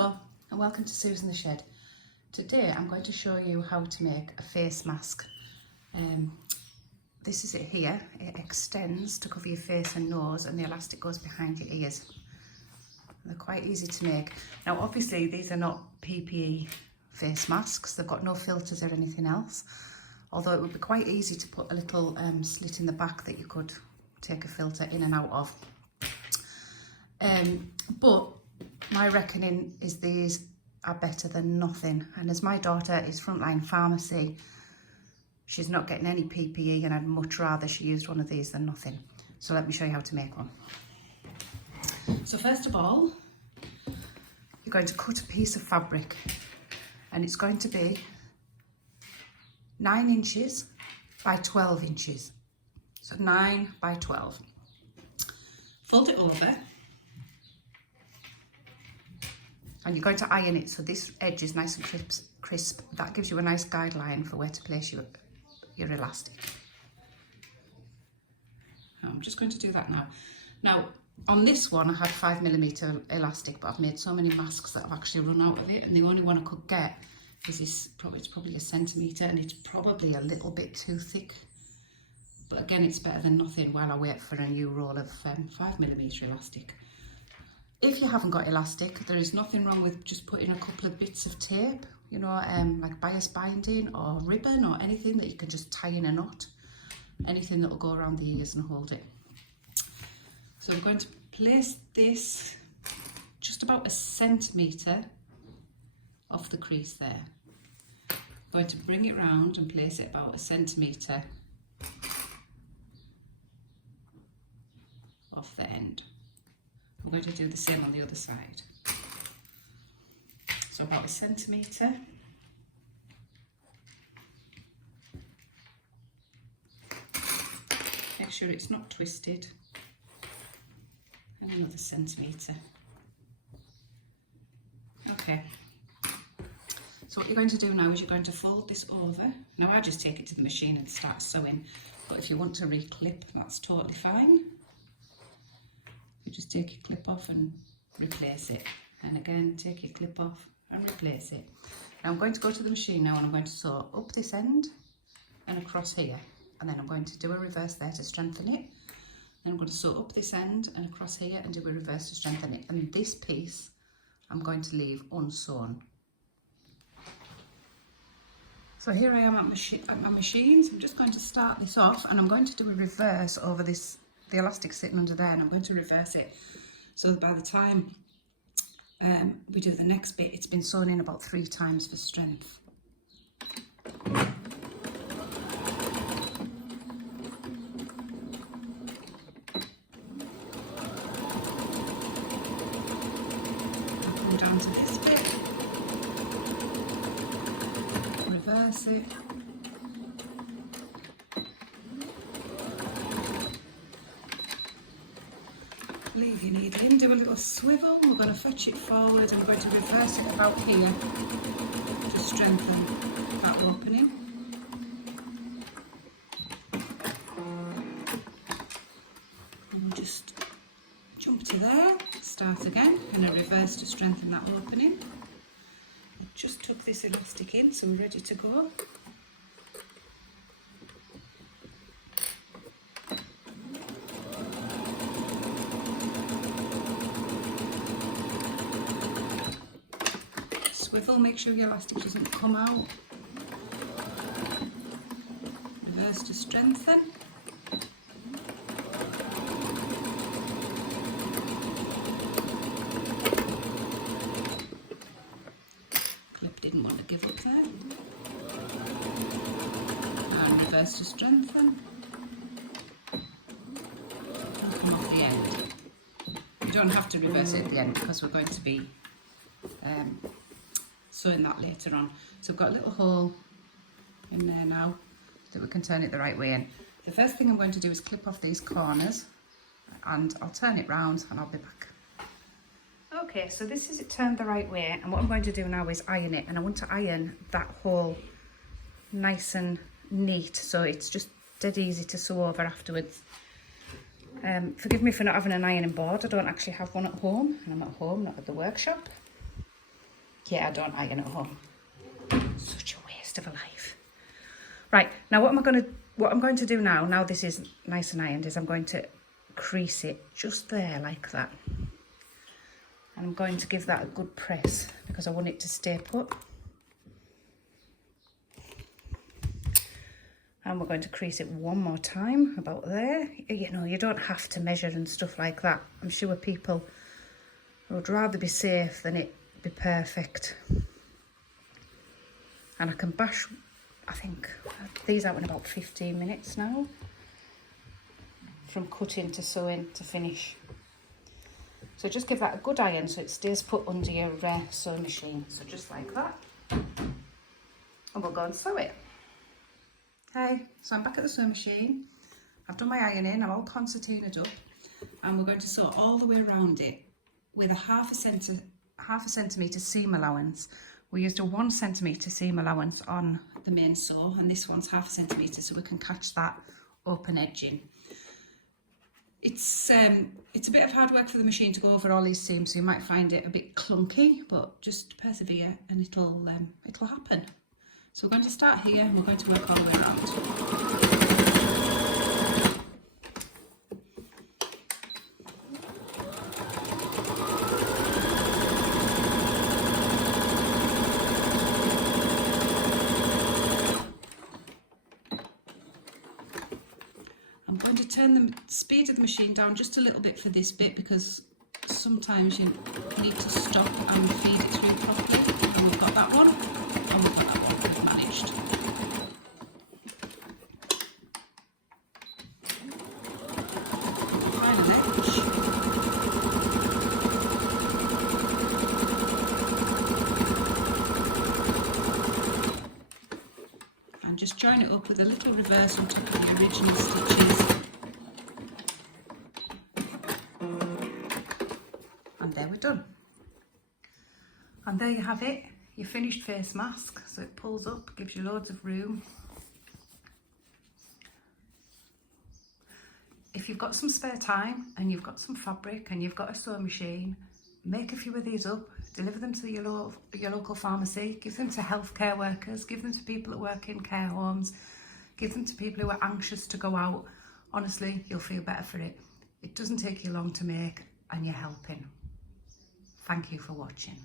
Hello and welcome to Sue's in the Shed. Today I'm going to show you how to make a face mask. This is it here. It extends to cover your face and nose, and the elastic goes behind your ears. They're quite easy to make. Now obviously these are not PPE face masks. They've got no filters or anything else, although it would be quite easy to put a little slit in the back that you could take a filter in and out of. But my reckoning is these are better than nothing, and as my daughter is frontline pharmacy, she's not getting any PPE, and I'd much rather she used one of these than nothing. So let me show you how to make one. So first of all, you're going to cut a piece of fabric, and it's going to be 9 inches by 12 inches. So 9 by 12. Fold it over, and you're going to iron it so this edge is nice and crisp. That gives you a nice guideline for where to place your elastic. I'm just going to do that now. Now on this one I had 5mm elastic, but I've made so many masks that I've actually run out of it, and the only one I could get is this. It's probably 1 centimetre, and it's probably a little bit too thick. But again, it's better than nothing while I wait for a new roll of 5mm elastic. If you haven't got elastic, there is nothing wrong with just putting a couple of bits of tape, you know, like bias binding or ribbon or anything that you can just tie in a knot. Anything that will go around the ears and hold it. So we're going to place this just about 1 centimetre off the crease there. I'm going to bring it round and place it about 1 centimetre off the end. I'm going to do the same on the other side. So about 1 centimetre. Make sure it's not twisted. And another centimetre. Okay. So what you're going to do now is you're going to fold this over. Now I just take it to the machine and start sewing, but if you want to re-clip, that's totally fine. You just take your clip off and replace it, and again take your clip off and replace it. Now I'm going to go to the machine now, and I'm going to sew up this end and across here, and then I'm going to do a reverse there to strengthen it. Then I'm going to sew up this end and across here and do a reverse to strengthen it, and this piece I'm going to leave unsewn. So here I am at my machines. I'm just going to start this off, and I'm going to do a reverse over this, the elastic sitting under there, and I'm going to reverse it so that by the time we do the next bit, it's been sewn in about 3 times for strength. I'll come down to this bit, reverse it. Leave your needle in, do a little swivel. We're going to fetch it forward, and we're going to reverse it about here to strengthen that opening. And we'll just jump to there, start again, and a reverse to strengthen that opening. I just tuck this elastic in so we're ready to go. Swivel, make sure your elastic doesn't come out. Reverse to strengthen. Clip didn't want to give up there. And reverse to strengthen. And come off the end. You don't have to reverse it at the end because we're going to be sewing that later on. So I've got a little hole in there now that we can turn it the right way in. The first thing I'm going to do is clip off these corners, and I'll turn it round and I'll be back. Okay, so this is it turned the right way, and what I'm going to do now is iron it, and I want to iron that hole nice and neat so it's just dead easy to sew over afterwards. Forgive me for not having an ironing board. I don't actually have one at home, and I'm at home, not at the workshop. Yeah, I don't iron at home. Such a waste of a life. Right, now what I'm going to do now this is nice and ironed, is I'm going to crease it just there like that. And I'm going to give that a good press because I want it to stay put. And we're going to crease it one more time, about there. You know, you don't have to measure and stuff like that. I'm sure people would rather be safe than it be perfect. And I can bash, I think, these out in about 15 minutes now. From cutting to sewing to finish. So just give that a good iron so it stays put under your sewing machine. So just like that. And we'll go and sew it. Okay, so I'm back at the sewing machine. I've done my ironing, I'm all concertinaed up, and we're going to sew all the way around it with a half a centimetre seam allowance. We used a 1 centimetre seam allowance on the main sew, and this one's half a centimetre, so we can catch that open edging. It's a bit of hard work for the machine to go over all these seams, so you might find it a bit clunky, but just persevere and it'll happen. So we're going to start here and we're going to work all the way around. I'm going to turn the speed of the machine down just a little bit for this bit because sometimes you need to stop and feed it through properly. And we've got that one, and we've got that one. Managed. Find an edge. And just join it up with a little reverse on top of the original stitches. And there we're done. And there you have it. Your finished face mask, so it pulls up, gives you loads of room. If you've got some spare time and you've got some fabric and you've got a sewing machine, make a few of these up, deliver them to your local pharmacy, give them to healthcare workers, give them to people that work in care homes, give them to people who are anxious to go out. Honestly, you'll feel better for it. It doesn't take you long to make and you're helping. Thank you for watching.